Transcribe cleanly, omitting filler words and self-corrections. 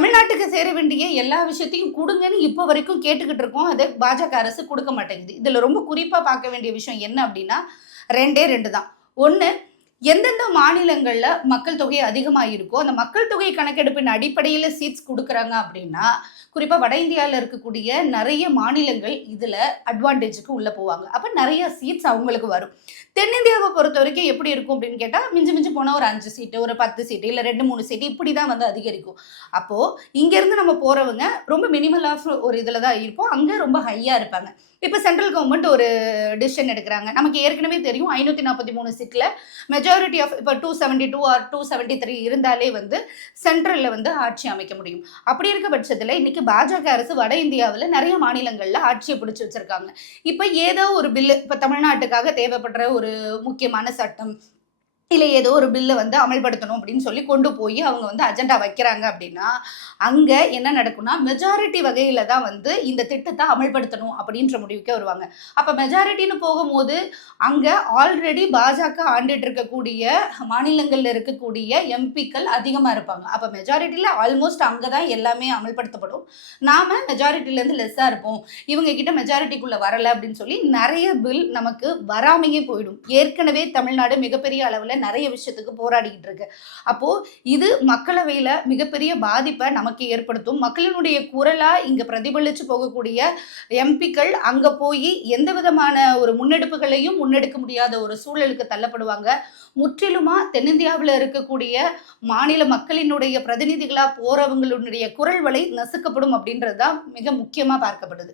தமிழ்நாட்டுக்கு சேர வேண்டிய எல்லா விஷயத்தையும் குடுங்கன்னு இப்போ வரைக்கும் கேட்டுக்கிட்டு இருக்கோம். அது பாஜக அரசு குடுக்க மாட்டேங்குது. இதுல ரொம்ப குறிப்பா பார்க்க வேண்டிய விஷயம் என்ன அப்டின்னா, 2டே 2 தான். 1 எந்தெந்த மாநிலங்கள்ல மக்கள் தொகை அதிகமா இருக்கோ, அந்த மக்கள் தொகை கணக்கெடுப்பின் அடிப்படையில சீட்ஸ் குடுக்குறாங்க அப்டின்னா, குறிப்பா வட இந்தியால இருக்கக்கூடிய நெறைய மாநிலங்கள் இதுல அட்வான்டேஜ்க்கு உள்ள போவாங்க. அப்ப நெறைய சீட்ஸ் அவங்களுக்கு வரும். தென்னிந்தியாவ பொறுத்தவரைக்கும் எப்படி இருக்கும் அப்படின்னு கேட்டா, மிஞ்சி மிஞ்சி போனா ஒரு 5 சீட்டு, ஒரு 10 சீட்டு, இல்ல 2, 3 சீட்டு இப்படி தான் வந்து அதிகரிக்கும். அப்போ இங்கேருந்து நம்ம போறவங்க ரொம்ப மினிமல் ஆஃப் ஒரு இதில தான் இருப்போம். அங்க ரொம்ப ஹையா இருப்பாங்க. இப்ப சென்ட்ரல் கவர்ன்மெண்ட் ஒரு டிசிஷன் எடுக்குறாங்க. நமக்கு ஏற்கனவே தெரியும் 543 சீட்ல மெஜாரிட்டி ஆஃப் இப்ப 272 ஆர் 273 இருந்தாலே வந்து சென்ட்ரல்ல வந்து ஆட்சி அமைக்க முடியும். அப்படி இருக்க பட்சத்துல இன்னைக்கு பாஜக அரசு வட இந்தியாவுல நெறைய மாநிலங்கள்ல ஆட்சிய பிடிச்சு வச்சிருக்காங்க. இப்ப ஏதோ ஒரு பில்லு இப்ப தமிழ்நாட்டுக்காக தேவைப்படுற ஒரு முக்கியமான சட்டம், இல்ல ஏதோ ஒரு பில்ல வந்து அமல்படுத்தணும் அப்படின்னு சொல்லி கொண்டு போய் அவங்க வந்து அஜெண்டா வைக்கிறாங்க அப்படின்னா, அங்க என்ன நடக்கும்னா, மெஜாரிட்டி வகையில தான் வந்து இந்த திட்டத்த அமல்படுத்தணும் அப்படின்ற முடிவுக்கே வருவாங்க. அப்ப மெஜாரிட்டின்னு போகும்போது, அங்க ஆல்ரெடி பாஜக ஆண்டுட்டு இருக்கக்கூடிய மாநிலங்கள்ல இருக்கக்கூடிய எம்பிக்கள் அதிகமா இருப்பாங்க. அப்ப மெஜாரிட்டில ஆல்மோஸ்ட் அங்க தான் எல்லாமே அமல்படுத்தப்படும். நாம மெஜாரிட்டிலேருந்து லெஸ்ஸா இருப்போம். இவங்க கிட்ட மெஜாரிட்டிக்குள்ள வரல அப்படின்னு சொல்லி நெறைய பில் நமக்கு வராமயே போயிடும். ஏற்கனவே தமிழ்நாடு மிகப்பெரிய அளவுல நிறைய விஷயத்துக்கு போராடிக்கிட்டு இருக்கு. அப்போ இது மக்களவையில மிகப்பெரிய பாதிப்பை நமக்கு ஏற்படுத்தும். மக்களினுடைய குரலா இங்க பிரதிபலிச்சு போகக்கூடிய எம்பிக்கள் அங்க போய் எந்த விதமான ஒரு முன்னெடுப்புகளையும் முன்னெடுக்க முடியாத ஒரு சூழலுக்கு தள்ளப்படுவாங்க. முற்றிலுமா தென்னிந்தியாவில் இருக்கக்கூடிய மாநில மக்களினுடைய பிரதிநிதிகளா போறவங்களுடைய குரல் வலை நசுக்கப்படும் அப்படின்றது தான் மிக முக்கியமா பார்க்கப்படுது.